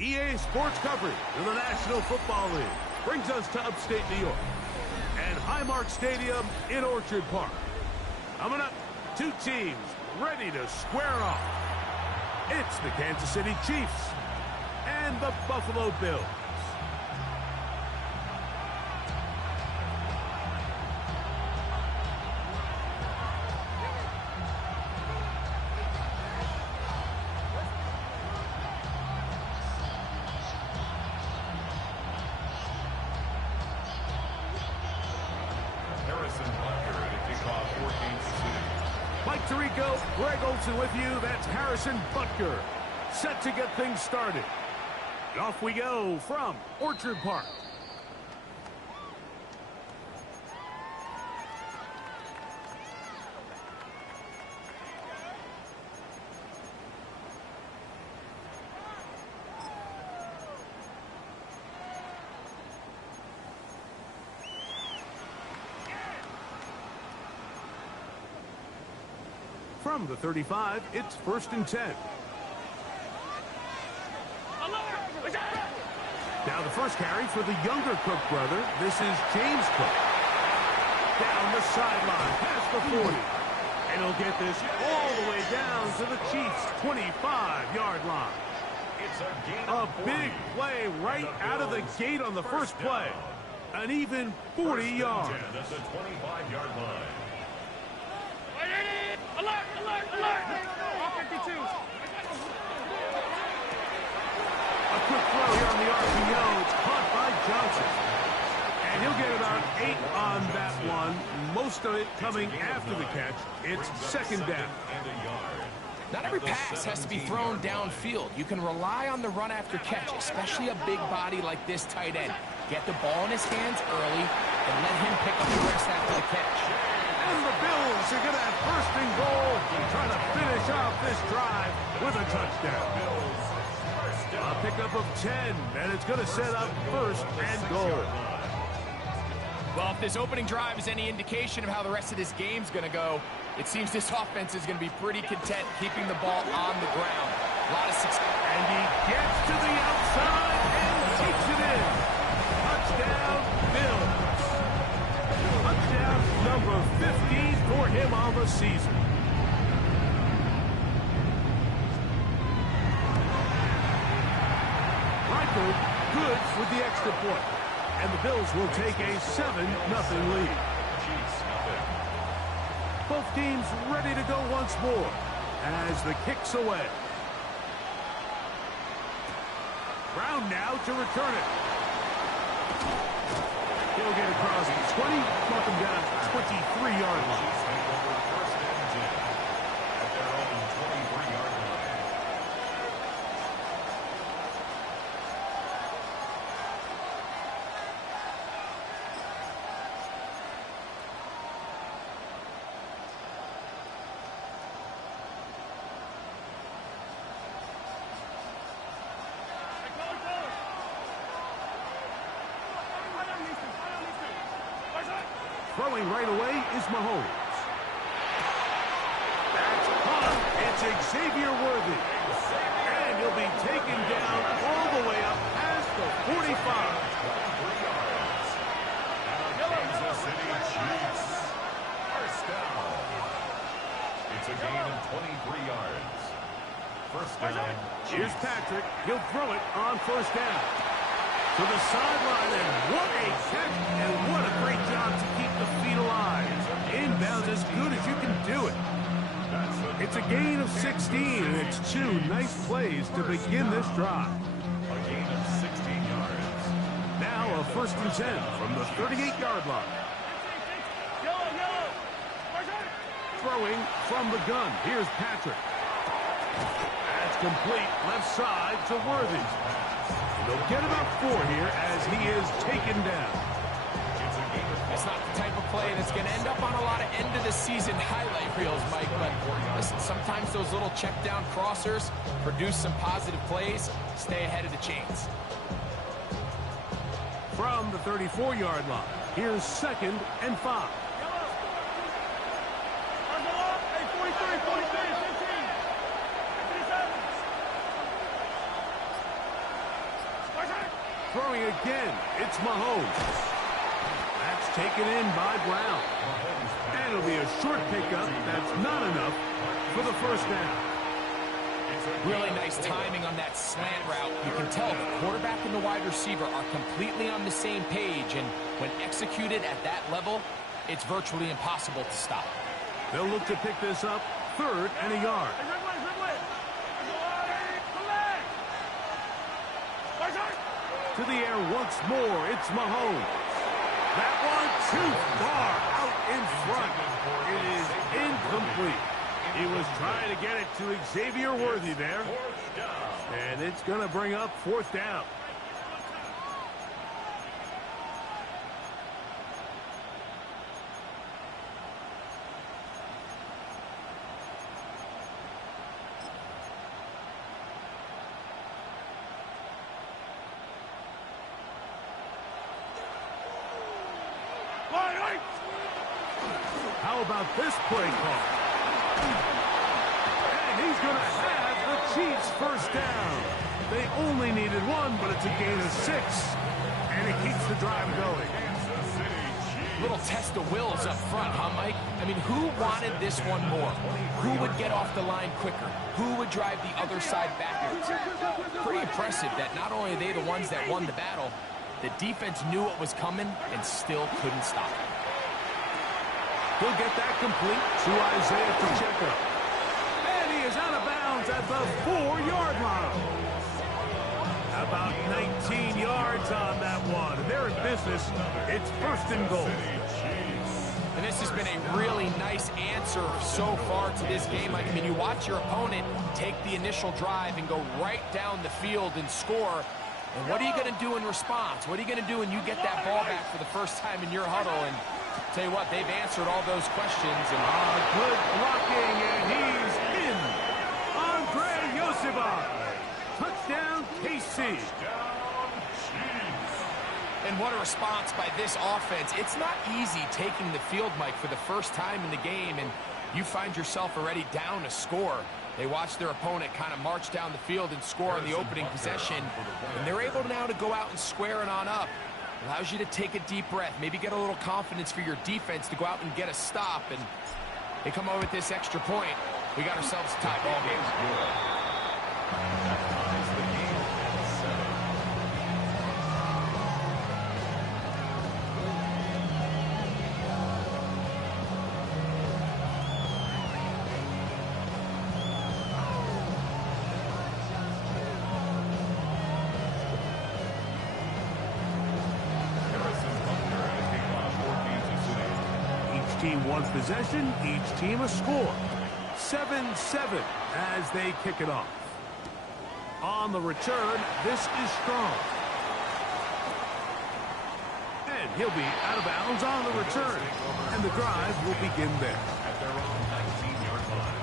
EA Sports coverage of the National Football League brings us to upstate New York and Highmark Stadium in Orchard Park. Coming up, two teams ready to square off. It's the Kansas City Chiefs and the Buffalo Bills. Mike Tirico, Greg Olson with you. That's Harrison Butker, set to get things started. Off we go from Orchard Park. From the 35, it's 1st and 10. Now the first carry for the younger Cook brother. This is James Cook. Down the sideline, past the 40. And he'll get this all the way down to the Chiefs' 25-yard line. A big play right out of the gate on the first play. An even 40 yards. That's a 25-yard line. Alert! Alert! Alert! All 52. A quick throw here on the RPO. It's caught by Johnson. And he'll get about 8 on that one. Most of it coming after the catch. It's 2nd down. Not every pass has to be thrown downfield. You can rely on the run after catch, especially a big body like this tight end. Get the ball in his hands early and let him pick up the rest after the catch. And the Bills are going to have 1st and goal, trying to finish off this drive with a touchdown. A pickup of 10, and it's going to set up 1st and goal. Well, if this opening drive is any indication of how the rest of this game's going to go, it seems this offense is going to be pretty content keeping the ball on the ground. A lot of success. And he gets to the outside and takes it in. Touchdown, Bills. Touchdown number 15 for him on the season. Reichel good with the extra point. And the Bills will take a 7-0 lead. Both teams ready to go once more as the kick's away. Brown now to return it. He'll get across the 20, knock him down 23-yard line. Throwing right away is Mahomes. That's caught. It's Xavier Worthy. And he'll be taken down all the way up past the 45. Kansas City Chiefs. 1st down. It's a gain of 23 yards. 1st down. Here's Patrick. He'll throw it on 1st down. To the sideline, and what a catch, and what a great job to keep the feet alive. Inbounds as good as you can do it. It's a gain of 16, and it's 2 nice plays to begin this drive. A gain of 16 yards. Now a 1st and 10 from the 38-yard line. Throwing from the gun. Here's Patrick. That's complete. Left side to Worthy. They'll get about 4 here as he is taken down. It's not the type of play that's going to end up on a lot of end-of-the-season highlight reels, Mike, but listen, sometimes those little check-down crossers produce some positive plays. Stay ahead of the chains. From the 34-yard line, here's 2nd and 5. Throwing again. It's Mahomes. That's taken in by Brown. And it'll be a short pickup. That's not enough for the first down. Really nice timing on that slant route. You can tell the quarterback and the wide receiver are completely on the same page, and when executed at that level, it's virtually impossible to stop. They'll look to pick this up, 3rd and a yard. To the air once more, it's Mahomes. That one too far out in front. It is incomplete. He was trying to get it to Xavier Worthy there. And it's going to bring up 4th down. How about this play call? And he's going to have the Chiefs first down. They only needed 1, but it's a gain of 6. And it keeps the drive going. Little test of wills up front, huh, Mike? I mean, who wanted this one more? Who would get off the line quicker? Who would drive the other side backwards? Pretty impressive that not only are they the ones that won the battle, the defense knew what was coming and still couldn't stop it. He'll get that complete to Isaiah Pacheco. And he is out of bounds at the 4-yard line. About 19 yards on that one. They're in business. It's 1st and goal. And this has been a really nice answer so far to this game. I mean, you watch your opponent take the initial drive and go right down the field and score. And what are you going to do in response? What are you going to do when you get that ball back for the first time in your huddle? And tell you what, they've answered all those questions. And good blocking, and he's in. Andre Yosibov. Touchdown, KC. And what a response by this offense. It's not easy taking the field, Mike, for the first time in the game, and you find yourself already down a score. They watch their opponent kind of march down the field and score on the opening possession, and they're able now to go out and square it on up. Allows you to take a deep breath, maybe get a little confidence for your defense to go out and get a stop, and they come over with this extra point. We got ourselves a tie ball game. Team one possession, each team a score. 7-7 as they kick it off. On the return, this is Strong. And he'll be out of bounds on the return. And the drive will begin there. At their own 19-yard line.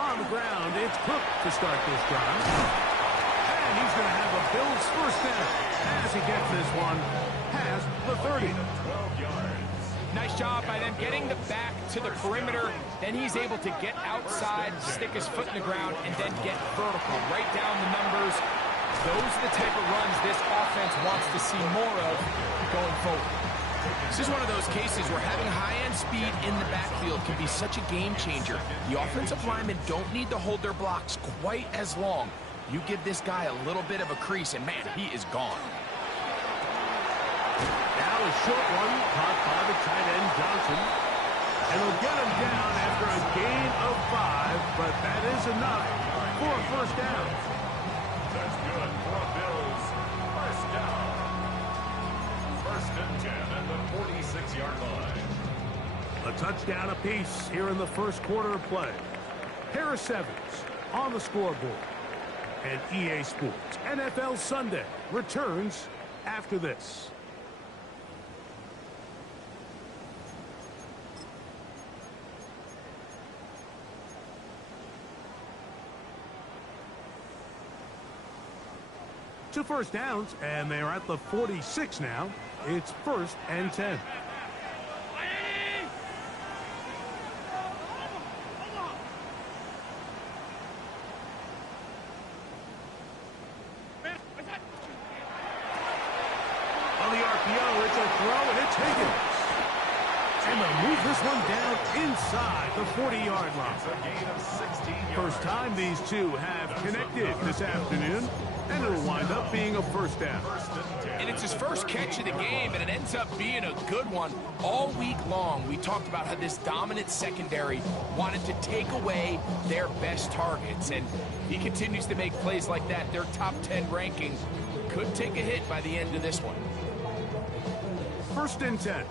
On the ground, it's Cook to start this drive. And he's going to have a Bills first down as he gets this one past the 30. 12 yards. Nice job by them getting the back to the perimeter. Then he's able to get outside, stick his foot in the ground, and then get vertical. Right down the numbers. Those are the type of runs this offense wants to see more of going forward. This is one of those cases where having high-end speed in the backfield can be such a game changer. The offensive linemen don't need to hold their blocks quite as long. You give this guy a little bit of a crease, and man, he is gone. Now a short one caught by the tight end Johnson. And he'll get him down after a gain of 5, but that is enough for a first down. That's good for a Bills first down. First and 10 at the 46-yard line. A touchdown apiece here in the first quarter of play. Harris Evans on the scoreboard. And EA Sports NFL Sunday returns after this. 2 first downs, and they're at the 46 now. It's 1st and 10. On the RPO, it's a throw, and it's Higgins. And they'll move this one down inside the 40-yard line. First time these two have connected this afternoon, and it'll wind up being a first down. And it's his first catch of the game, and it ends up being a good one. All week long, we talked about how this dominant secondary wanted to take away their best targets, and he continues to make plays like that. Their top 10 ranking could take a hit by the end of this one. 1st and 10.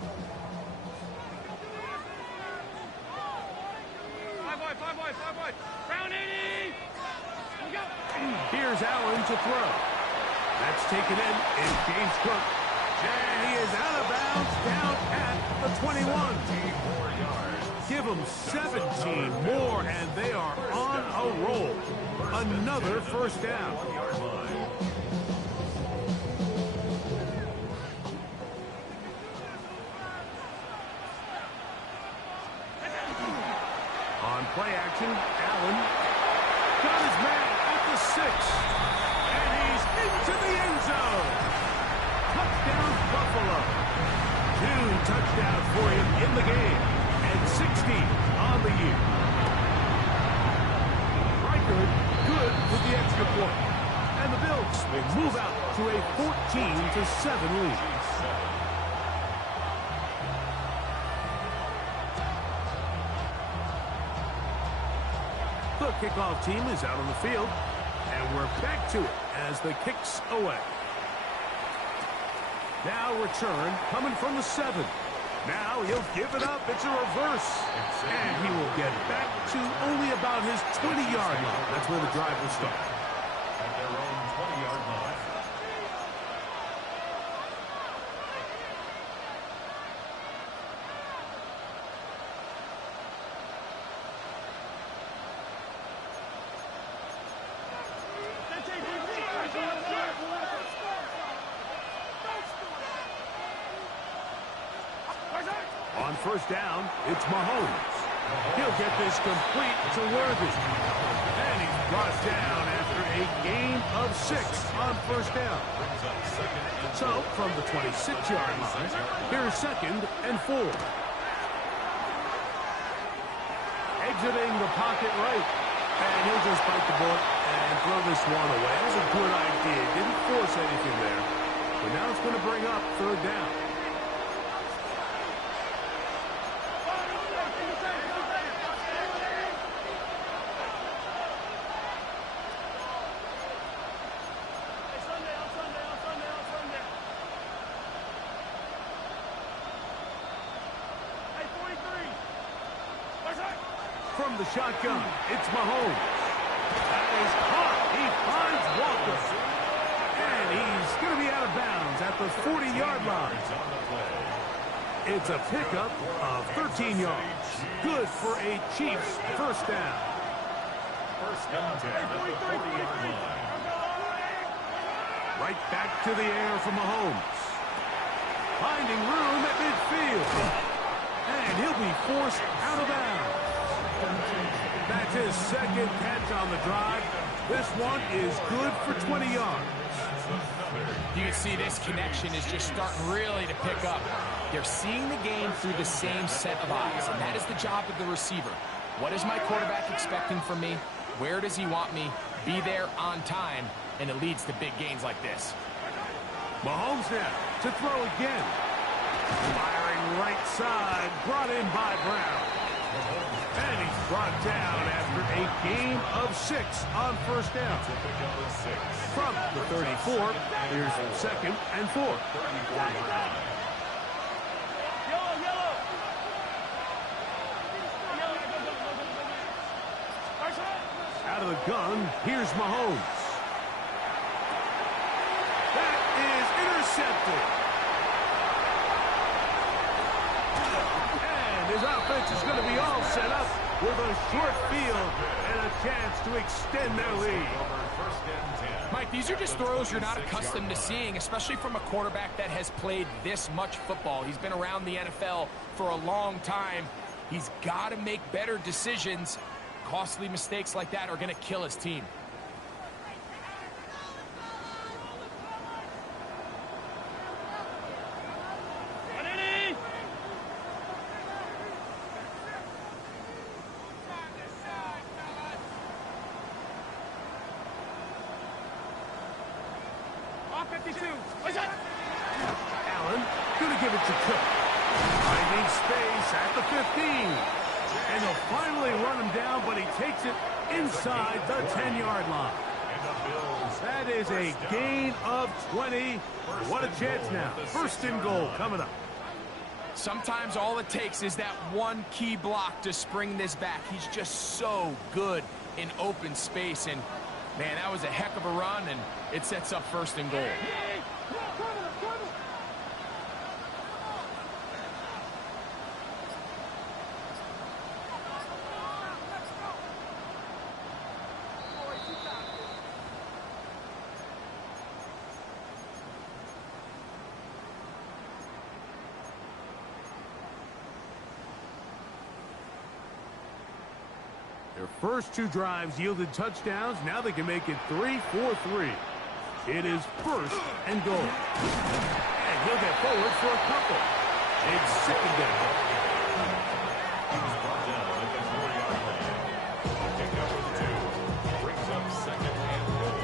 Five wide. Round 80. We go. Here's Allen to throw. That's taken in James Cook. And he is out of bounds down at the 21. Give them 17 more, and they are on a roll. Another first down. On play action, Allen got his man at the 6. And he's into the end zone. Touchdown, Buffalo. 2 touchdowns for him in the game. And 16 on the year. Reichard good with the extra point. And the Bills will move out to a 14-7 lead. The kickoff team is out on the field, and we're back to it as the kick's away. Now return coming from the 7. Now he'll give it up. It's a reverse. And he will get back to only about his 20-yard line. That's where the drive will start. At their own 20-yard line. On first down, it's Mahomes. He'll get this complete to Worthy. And he's brought down after a gain of 6 on first down. So, from the 26-yard line, here's 2nd and 4. Exiting the pocket right. And he'll just bite the bullet and throw this one away. That was a good idea. Didn't force anything there. But now it's going to bring up 3rd down. From the shotgun, it's Mahomes. That is caught. He finds Walker. And he's going to be out of bounds at the 40-yard line. It's a pickup of 13 yards. Good for a Chiefs first down. First and 10 at the 40-yard line. Right back to the air for Mahomes. Finding room at midfield. And he'll be forced out of bounds. That's his 2nd catch on the drive. This one is good for 20 yards. You can see this connection is just starting really to pick up. They're seeing the game through the same set of eyes, and that is the job of the receiver. What is my quarterback expecting from me? Where does he want me? Be there on time, and it leads to big gains like this. Mahomes now to throw again. Firing right side, brought in by Brown. And he's brought down after a gain of 6 on first down. From the 34, here's 2nd and 4. Out of the gun, here's Mahomes. That is intercepted. And his offense is going to be all set up with a short field and a chance to extend their lead. First and 10. Mike, these are just throws you're not accustomed to seeing, especially from a quarterback that has played this much football. He's been around the NFL for a long time. He's got to make better decisions. Costly mistakes like that are going to kill his team. Allen, going to give it to Cook. Finding space at the 15. And they'll finally run him down, but he takes it inside the 10-yard line. That is a gain of 20. What a chance now. First and goal coming up. Sometimes all it takes is that one key block to spring this back. He's just so good in open space. And, man, that was a heck of a run, and it sets up first and goal. Their first two drives yielded touchdowns. Now they can make it 3-4-3. It is first and goal. And he'll get forward for a couple. It's second down. He's brought down at the 4-yard line. Pick up with 2. Brings up second and goal.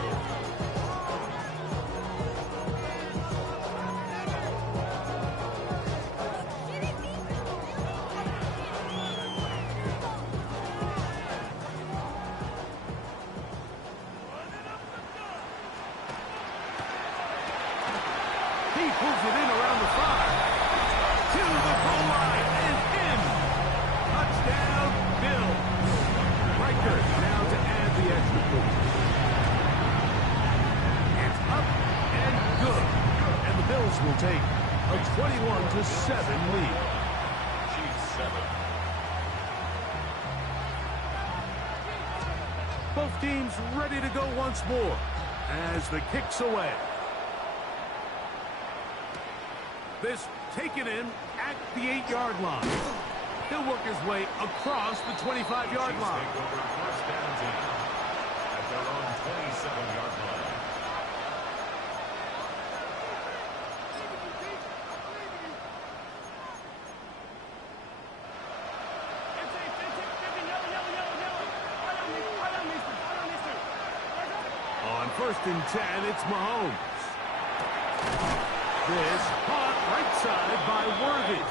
He pulls it in around the 5. To the goal line and in. Touchdown, Bill. Riker now to add the extra point. It's up and good. And the Bills will take a 21-7 lead. Chiefs 7. Both teams ready to go once more as the kick's away. This taken in at the 8-yard line. He'll work his way across the 25-yard line. Take over first and 10 at their own 27-yard line. On first and 10, it's Mahomes. This caught right side by Worthy.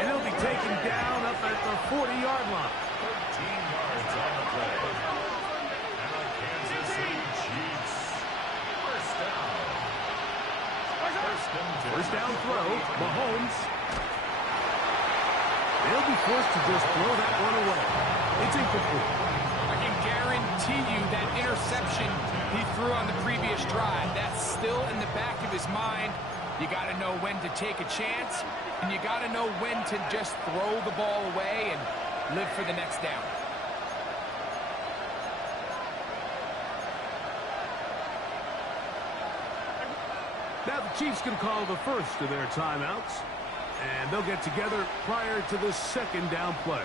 And he'll be taken down up at the 40-yard line. 13 yards on the play. And the Kansas City Chiefs. First down. First down throw, Mahomes. They'll be forced to just throw that one away. It's incomplete. I can guarantee you that interception he threw on the previous drive, that's still in the back of his mind. You got to know when to take a chance, and you got to know when to just throw the ball away and live for the next down. Now the Chiefs can call the first of their timeouts, and they'll get together prior to the second down play.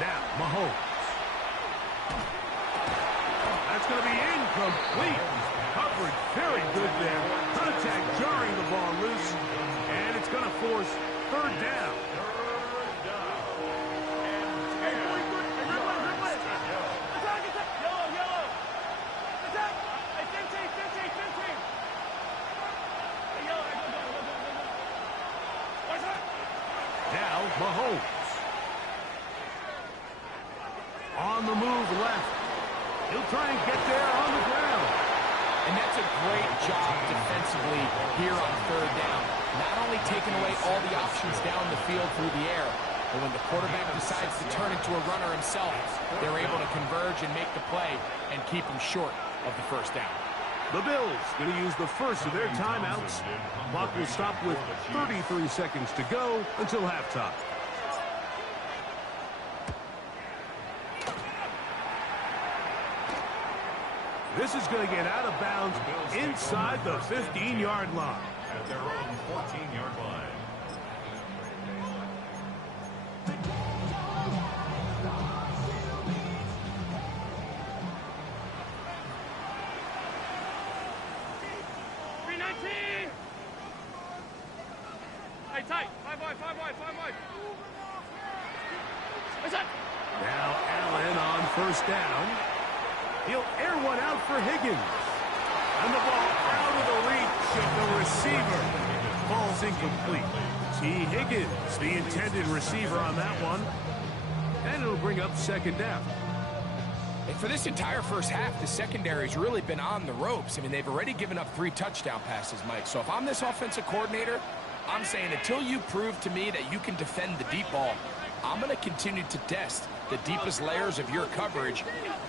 Now, Mahomes. That's going to be incomplete. Coverage very good there. Contact jarring the ball loose. And it's going to force third down. Now, Mahomes. On the move left. He'll try and get there on the ground. And that's a great job defensively here on third down. not only taking away all the options down the field through the air, but when the quarterback decides to turn into a runner himself, they're able to converge and make the play and keep him short of the first down. The Bills going to use the first of their timeouts. Clock will stop with 33 seconds to go until halftime. This is going to get out of bounds inside the 15-yard line. At their own 14-yard line. Hey, tight. 5 wide. What's up? Now Allen on first down. He'll air one out for Higgins. And the ball out of the reach of the receiver. Ball's incomplete. T. Higgins, the intended receiver on that one. And it'll bring up second down. And for this entire first half, the secondary's really been on the ropes. I mean, they've already given up 3 touchdown passes, Mike. So if I'm this offensive coordinator, I'm saying until you prove to me that you can defend the deep ball, I'm going to continue to test the deepest layers of your coverage.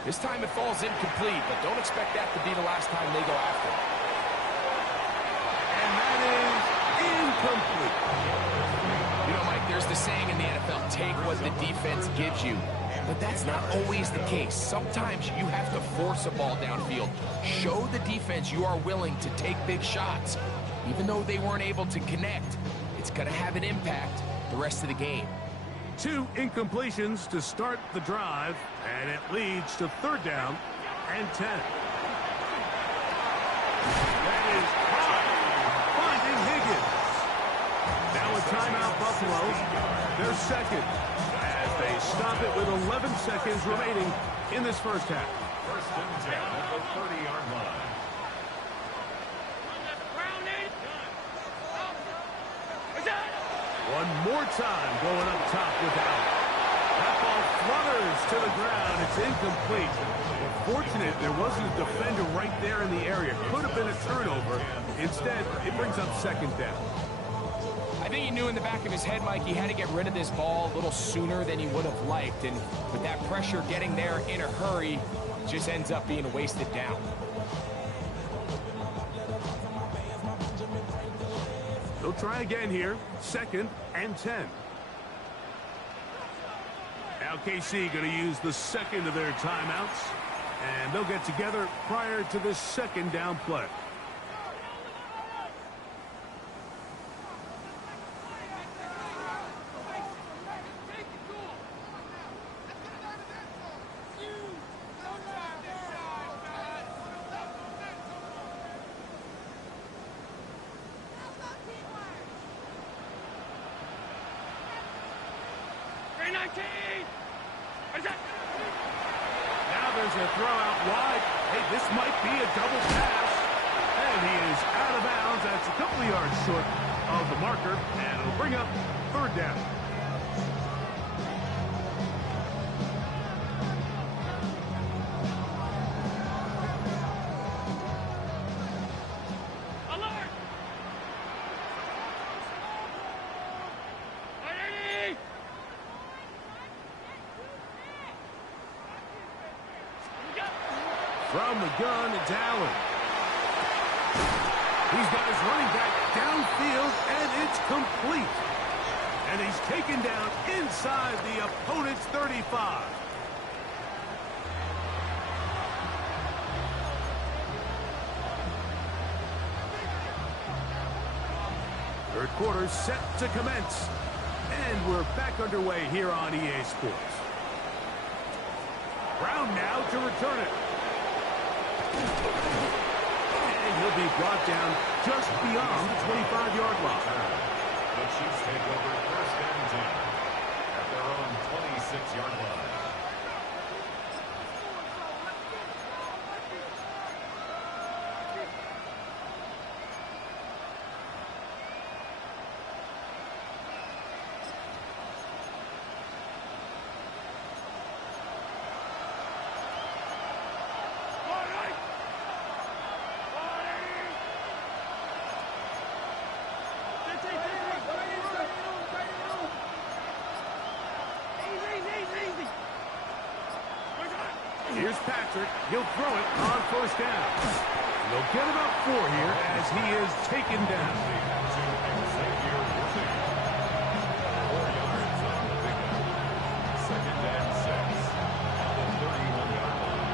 This time it falls incomplete, but don't expect that to be the last time they go after it. And that is incomplete. You know, Mike, there's the saying in the NFL, take what the defense gives you. But that's not always the case. Sometimes you have to force a ball downfield. Show the defense you are willing to take big shots. Even though they weren't able to connect, it's going to have an impact the rest of the game. 2 incompletions to start the drive, and it leads to third down and 10. That is high, finding Higgins. Now a timeout, Buffalo. Their second, as they stop it with 11 seconds remaining in this first half. First and 10 at the 30-yard line. One more time going up top with Allen. That ball flutters to the ground. It's incomplete. Fortunate there wasn't a defender right there in the area. Could have been a turnover. Instead, it brings up second down. I think he knew in the back of his head, Mike, he had to get rid of this ball a little sooner than he would have liked. And with that pressure getting there in a hurry, it just ends up being a wasted down. They'll try again here. Second and 10. Now KC going to use the second of their timeouts. And they'll get together prior to this second down play. Now there's a throw out wide. Hey, this might be a double pass. And he is out of bounds. That's a couple of yards short of the marker. And it'll bring up third down. From the gun, it's Allen. He's got his running back downfield, and it's complete. And he's taken down inside the opponent's 35. Third quarter set to commence. And we're back underway here on EA Sports. Brown now to return it. And he'll be brought down just beyond the 25-yard line. The Chiefs take over first and 10 at their own 26-yard line. Here's Patrick. He'll throw it on first down. They'll get about 4 here as he is taken down. 4 yards on the pickup. 2nd and 6 at the 31-yard line.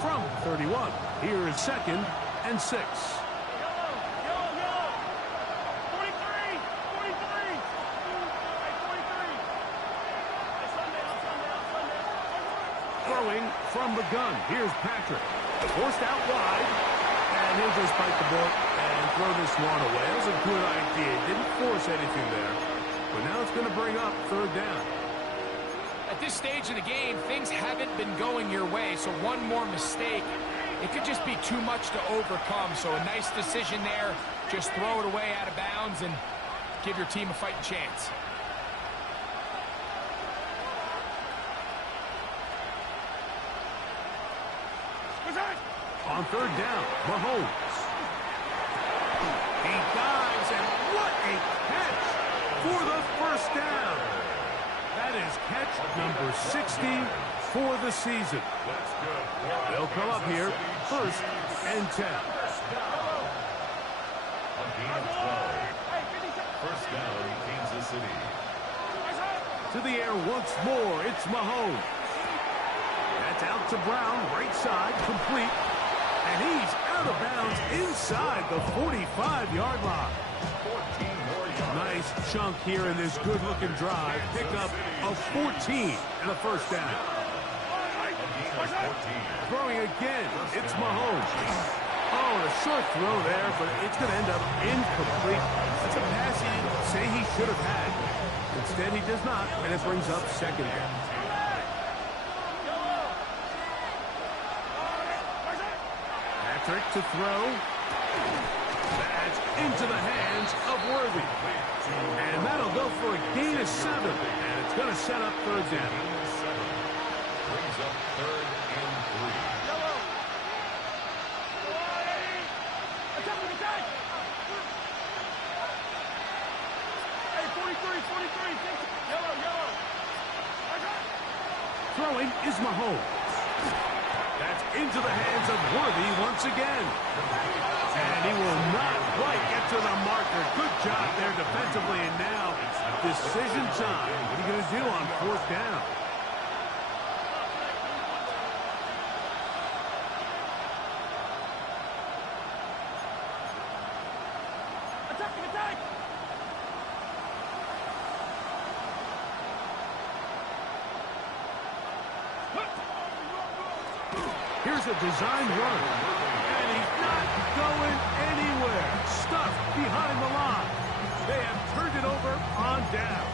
From 31, here is 2nd and 6. Throwing from the gun. Here's Patrick. Forced out wide. And he'll just bite the bullet and throw this one away. That was a good idea. Didn't force anything there. But now it's going to bring up 3rd down. At this stage of the game, things haven't been going your way, so one more mistake, it could just be too much to overcome. So a nice decision there. Just throw it away out of bounds and give your team a fighting chance. On 3rd down, Mahomes. He dives, and what a catch for the first down. That is catch number 60 for the season. They'll come up here, 1st and 10. A gain of 12. First down, Kansas City. To the air once more, it's Mahomes. That's out to Brown, right side, complete. And he's out of bounds inside the 45-yard line. 14 more yards. Nice chunk here in this good-looking drive. Pick up a 14 and a first down. A gain of 14. Throwing again, it's Mahomes. Oh, a short throw there, but it's going to end up incomplete. That's a pass he didn't say he should have had. Instead, he does not, and it brings up 2nd down. To throw. That's into the hands of Worthy. And that'll go for a gain of 7. And it's going to set up 3rd down. Brings up 3rd and 3. Throwing is Mahomes. That's into the hands of Worthy once again. And he will not quite get to the marker. Good job there defensively. And now, decision time. What are you going to do on 4th down? Here's a design run. And he's not going anywhere. Stuffed behind the line. They have turned it over on down.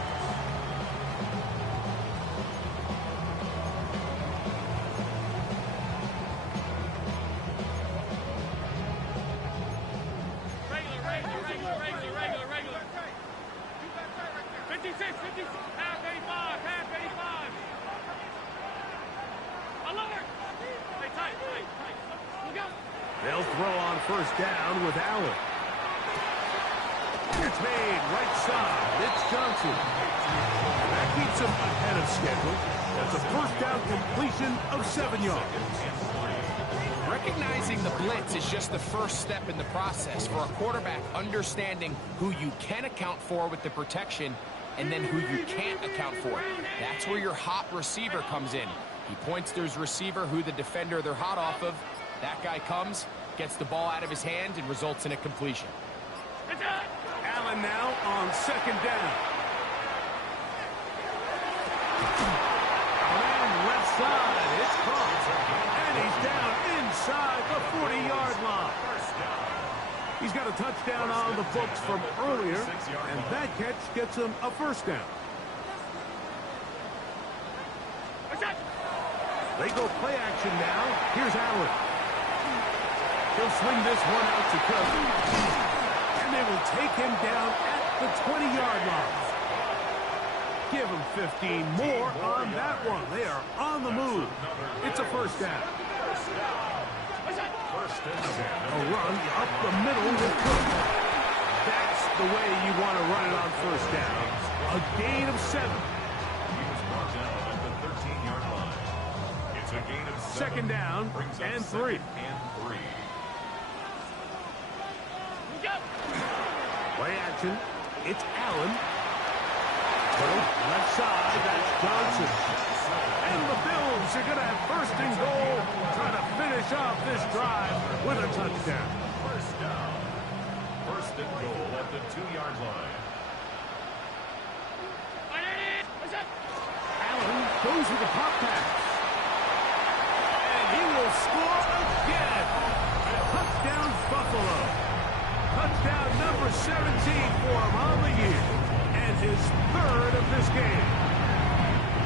Regular. 56, half 85. Alert! Hey, tight. Look out! They'll throw on 1st down with Allen. It's made right side. It's Johnson. That keeps him ahead of schedule. That's a 1st down completion of 7 yards. Recognizing the blitz is just the first step in the process for a quarterback, understanding who you can account for with the protection and then who you can't account for. That's where your hot receiver comes in. He points to his receiver, who the defender they're hot off of. That guy comes, gets the ball out of his hand, and results in a completion. Allen now on 2nd down. Around left side, it's caught. And he's down inside the 40-yard line. He's got a touchdown on the books from earlier, and that catch gets him a 1st down. They go play action now. Here's Allen. He'll swing this one out to Cook. And they will take him down at the 20-yard line. Give him 15 more on that one. They are on the move. It's a 1st down. A run up the middle with Cook. That's the way you want to run it on 1st down. A gain of 7. second down and 3. Play action. It's Allen. Left side, that's Johnson. And the Bills are going to have first and goal, trying to finish off this drive with a touchdown. First down. First and goal at the 2-yard line. Allen goes with the pop pass. And he will score again. Touchdown, Buffalo. Touchdown number 17 for him on the year. And his third of this game.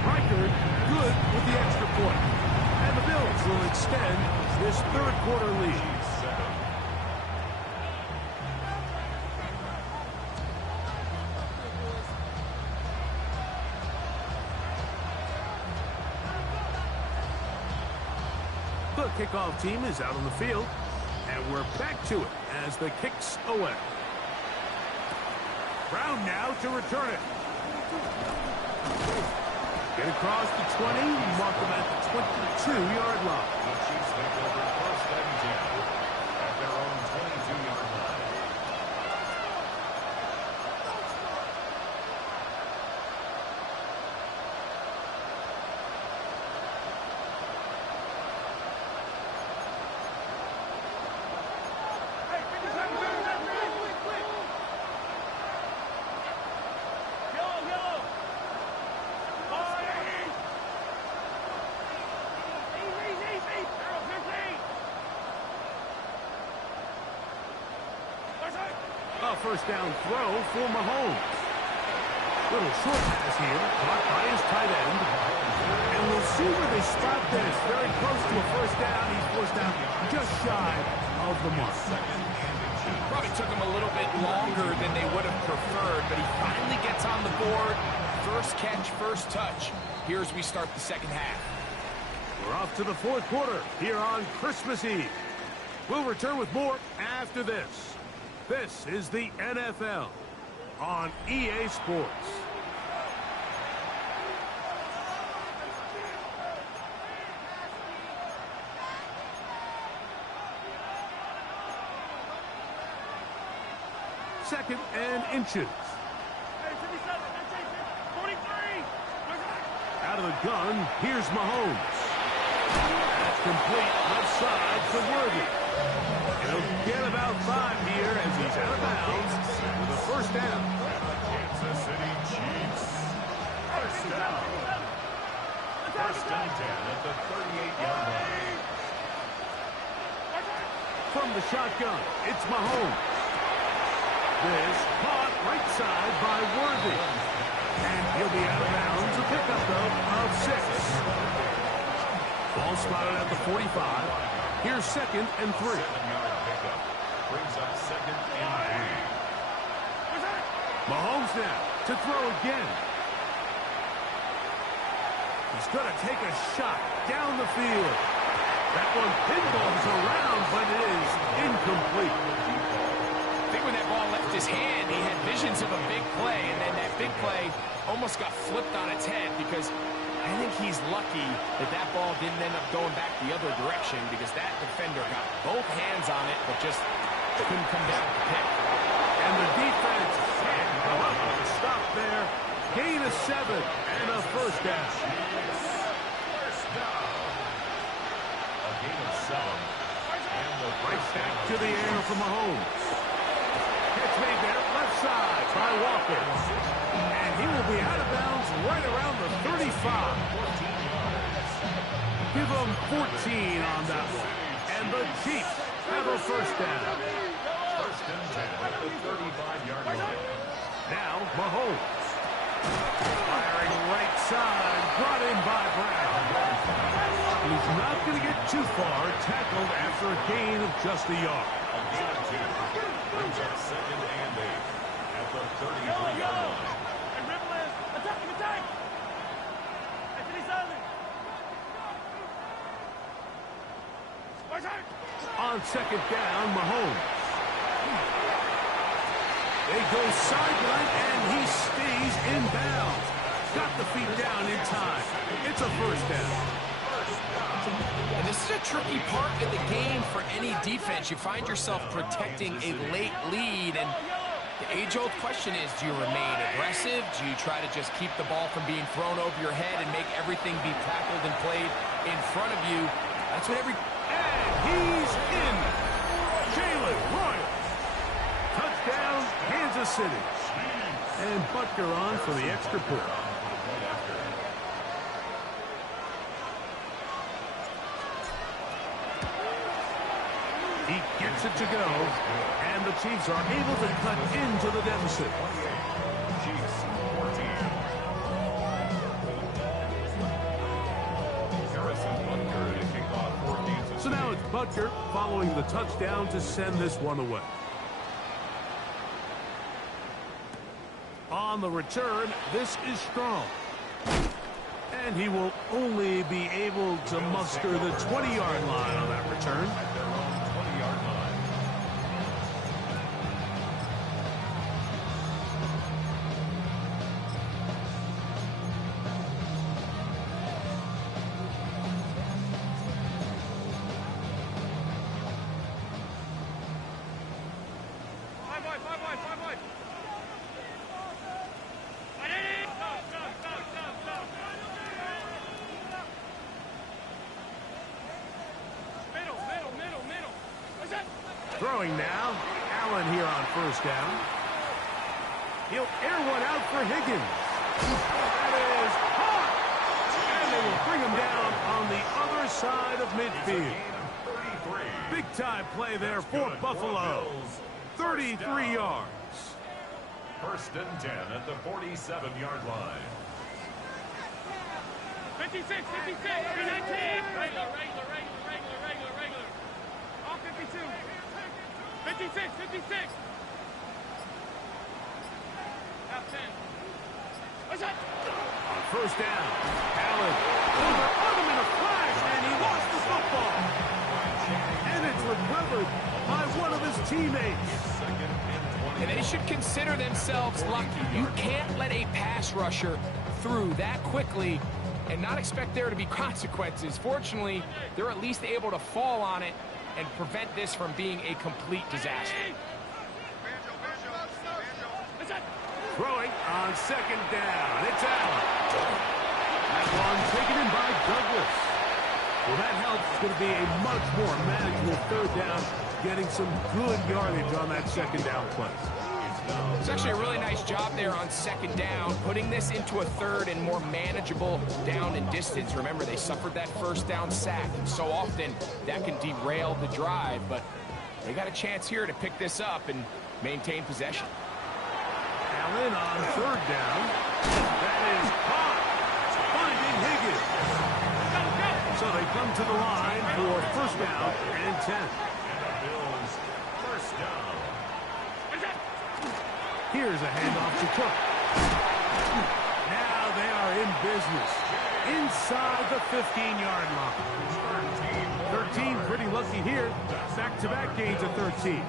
Riker good with the extra point. And the Bills will extend this third quarter lead. The kickoff team is out on the field. And we're back to it as the kick's away. Brown now to return it. Get across the 20, mark them at the 22-yard line. The Chiefs take over first and 10 at their own 22-yard line. A first down throw for Mahomes. Little short pass here, caught by his tight end. And we'll see where they spot this. Very close to a first down. He's forced out just shy of the mark. Probably took him a little bit longer than they would have preferred, but he finally gets on the board. First catch, first touch. Here as we start the second half. We're off to the fourth quarter here on Christmas Eve. We'll return with more after this. This is the NFL on EA Sports. Second and inches. Out of the gun, here's Mahomes. That's complete left side to Worthy. He'll get about 5 here as he's out of bounds with a first down. Kansas City Chiefs. First down. First and 10 at the 38-yard line. From the shotgun, it's Mahomes. This caught right side by Worthy. And he'll be out of bounds. A pickup, though, of 6. Ball spotted at the 45. Here's second and 3. 7-yard pickup. Brings up second and 3. Mahomes now to throw again. He's going to take a shot down the field. That one pinballs around, but it is incomplete. I think when that ball left his hand, he had visions of a big play, and then that big play almost got flipped on its head because I think he's lucky that that ball didn't end up going back the other direction because that defender got both hands on it but just couldn't come down to pick. And the defense can't go up with a stop there. Gain of 7 and a first down. First down. A gain of 7. And the Right back to the air for Mahomes. Catch made there, left side by Walker. And he will be out of bounds right around the 35. 14 yards. Give him 14 on that one. And the Chiefs have a first down. First and 10 at the 35-yard line. Now Mahomes. Firing right side, brought in by Brown. He's not going to get too far, tackled after a gain of just a yard. A gain of 2. Brings up second and 8 at the 33-yard line. On second down, Mahomes. They go sideline, and he stays in bounds. Got the feet down in time. It's a first down. And This is a tricky part of the game for any defense. You find yourself protecting a late lead, and the age-old question is, do you remain aggressive? Do you try to just keep the ball from being thrown over your head and make everything be tackled and played in front of you? That's what every... And he's in. Jalen Royals. Touchdown, Kansas City. And Butker on for the extra point. He gets it to go, and the Chiefs are able to cut into the deficit. Chiefs 14. Harrison Butker to kick off 14. So now it's Butker following the touchdown to send this one away. On the return, this is Strong. And he will only be able to muster the 20-yard line on that return. Throwing now, Allen here on first down. He'll air one out for Higgins. That is caught! And they will bring him down on the other side of midfield. Big-time play there for Buffalo. 33 yards. First and 10 at the 47-yard line. 56, 56, 19. Regular. All 52. 56, 56. Now 10. What's that? On first down, Allen on him in a flash, and he lost the football. And it's recovered by one of his teammates. And they should consider themselves lucky. You can't let a pass rusher through that quickly and not expect there to be consequences. Fortunately, they're at least able to fall on it and prevent this from being a complete disaster. Throwing on second down. It's Allen. That one taken in by Douglas. Well, that helps. It's going to be a much more manageable third down, getting some good yardage on that second down play. It's actually a really nice job there on second down, putting this into a third and more manageable down and distance. Remember, they suffered that first down sack, and so often that can derail the drive, but they got a chance here to pick this up and maintain possession. Allen on third down. That is caught. Finding Higgins. So they come to the line for first down and 10. Bills first down. Here's a handoff to Cook. Now they are in business. Inside the 15-yard line. 13 pretty lucky here. Back-to-back gains of 13.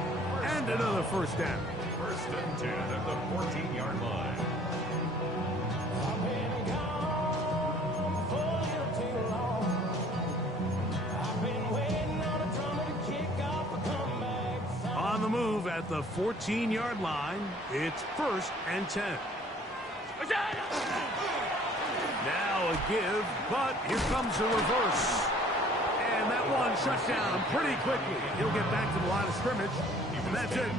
And another first down. First and 10 at the 14-yard line. On the move at the 14-yard line, it's first and 10. Now a give, but here comes the reverse. And that one shut down pretty quickly. He'll get back to the line of scrimmage, and that's it.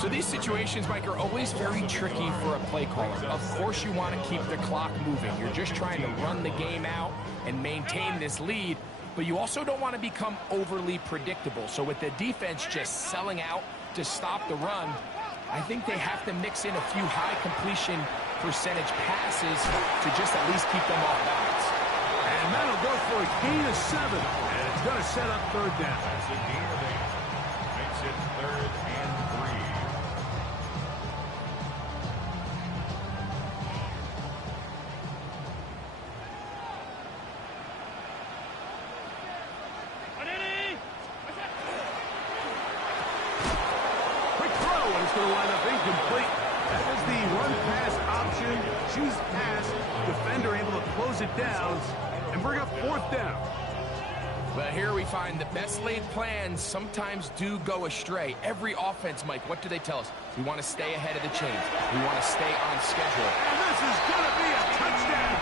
So these situations, Mike, are always very tricky for a play caller. Of course you want to keep the clock moving. You're just trying to run the game out and maintain this lead, but you also don't want to become overly predictable. So with the defense just selling out to stop the run, I think they have to mix in a few high completion percentage passes to just at least keep them off balance. And that'll go for a gain of 7, and it's going to set up third down. That's a gain of 8. Makes it third and 3. Quick throw, and it's going to wind up incomplete. That was the run-pass option. Choose pass. Defender able to close it down and bring up fourth down. But here we find the best laid plans sometimes do go astray. Every offense, Mike, what do they tell us? We want to stay ahead of the chains. We want to stay on schedule. And this is going to be a touchdown.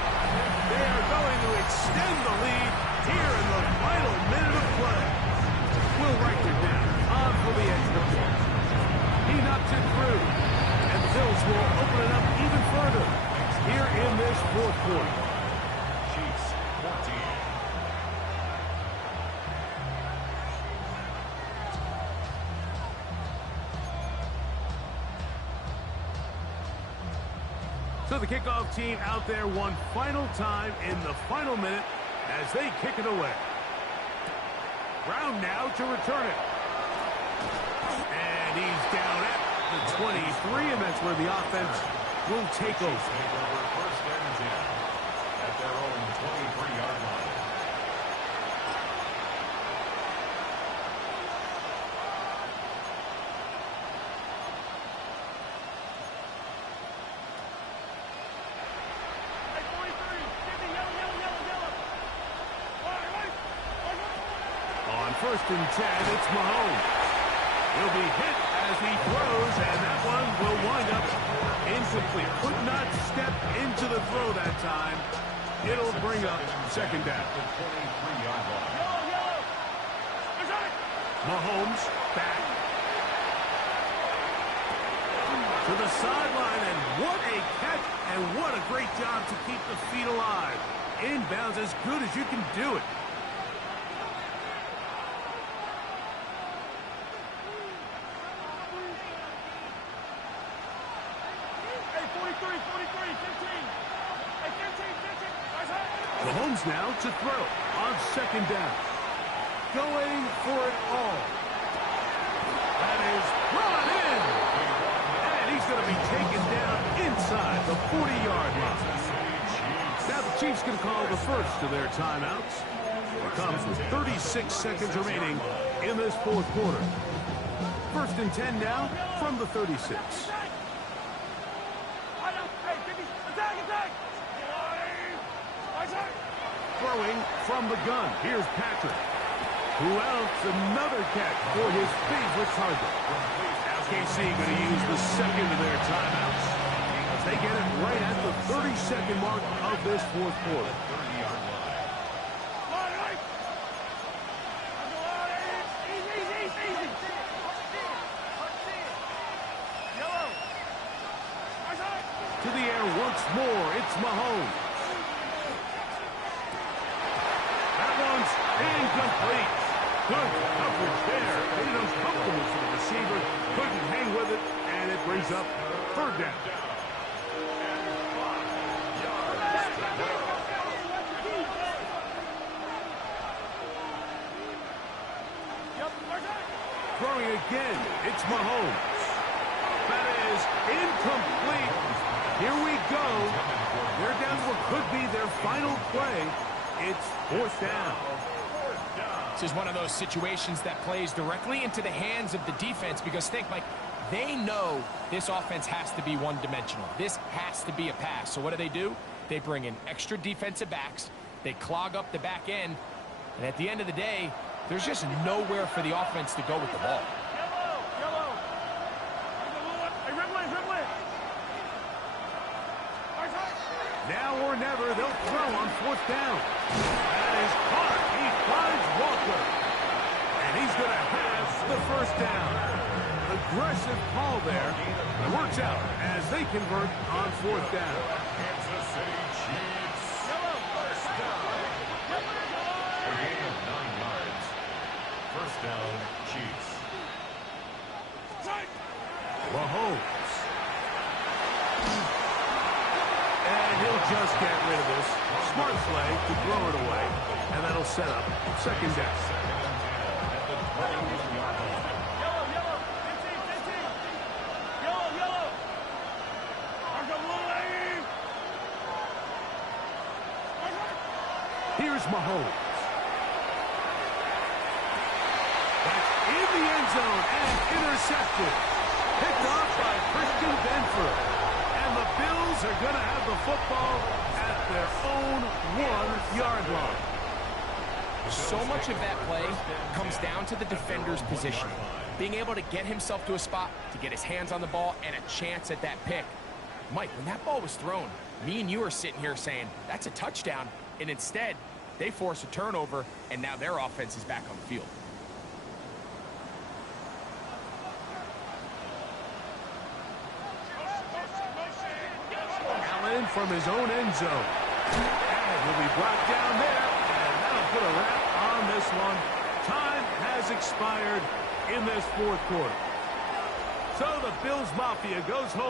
They are going to extend the lead here in the final minute of play. Will write it down. On for the extra point. He knocks it through. And the Bills will open it up even further here in this fourth quarter. Chiefs 14. So the kickoff team out there one final time in the final minute as they kick it away. Brown now to return it. And he's down at the 23, and that's where the offense will take over. First and 10 at their own 23-yard line. First and 10, it's Mahomes. He'll be hit as he throws, and that one will wind up incomplete. Could not step into the throw that time. It'll bring up second down. Mahomes back to the sideline, and what a catch, and what a great job to keep the feet alive. Inbounds as good as you can do it. Mahomes now to throw on second down. Going for it all. That is brought in. And he's going to be taken down inside the 40-yard line. Now the Chiefs can call the first of their timeouts. It comes with 36 seconds remaining in this fourth quarter. First and 10 now from the 36. Throwing from the gun. Here's Patrick. Who else? Another catch for his favorite target. Now KC going to use the second of their timeouts as they get it right at the 30-second mark of this fourth quarter. To the air once more. It's Mahomes. Incomplete. Good coverage there. Made it uncomfortable for the receiver. Couldn't hang with it, and it brings up third down. Throwing again. It's Mahomes. That is incomplete. Here we go. They're down to what could be their final play. It's fourth down. This is one of those situations that plays directly into the hands of the defense because think, Mike, they know this offense has to be one-dimensional. This has to be a pass. So what do? They bring in extra defensive backs. They clog up the back end. And at the end of the day, there's just nowhere for the offense to go with the ball. Now or never, they'll throw on fourth down. That is caught. He finds Walker. And he's going to have the first down. Aggressive call there. It works out as they convert on fourth down. Kansas City Chiefs. First down. A gain of 9 yards. First down, Chiefs. Mahomes. And he'll just get rid of this. Smart play to throw it away. And that'll set up second down. Here's Mahomes. That's in the end zone and intercepted. Picked off by Christian Benford. And the Bills are going to have the football at their own 1-yard line. So much of that play comes down to the defender's position. Being able to get himself to a spot, to get his hands on the ball, and a chance at that pick. Mike, when that ball was thrown, me and you are sitting here saying, that's a touchdown. And instead, they force a turnover, and now their offense is back on the field. Allen from his own end zone. And will be brought down there. And that'll put a wrap on this one. Time has expired in this fourth quarter. So the Bills Mafia goes home.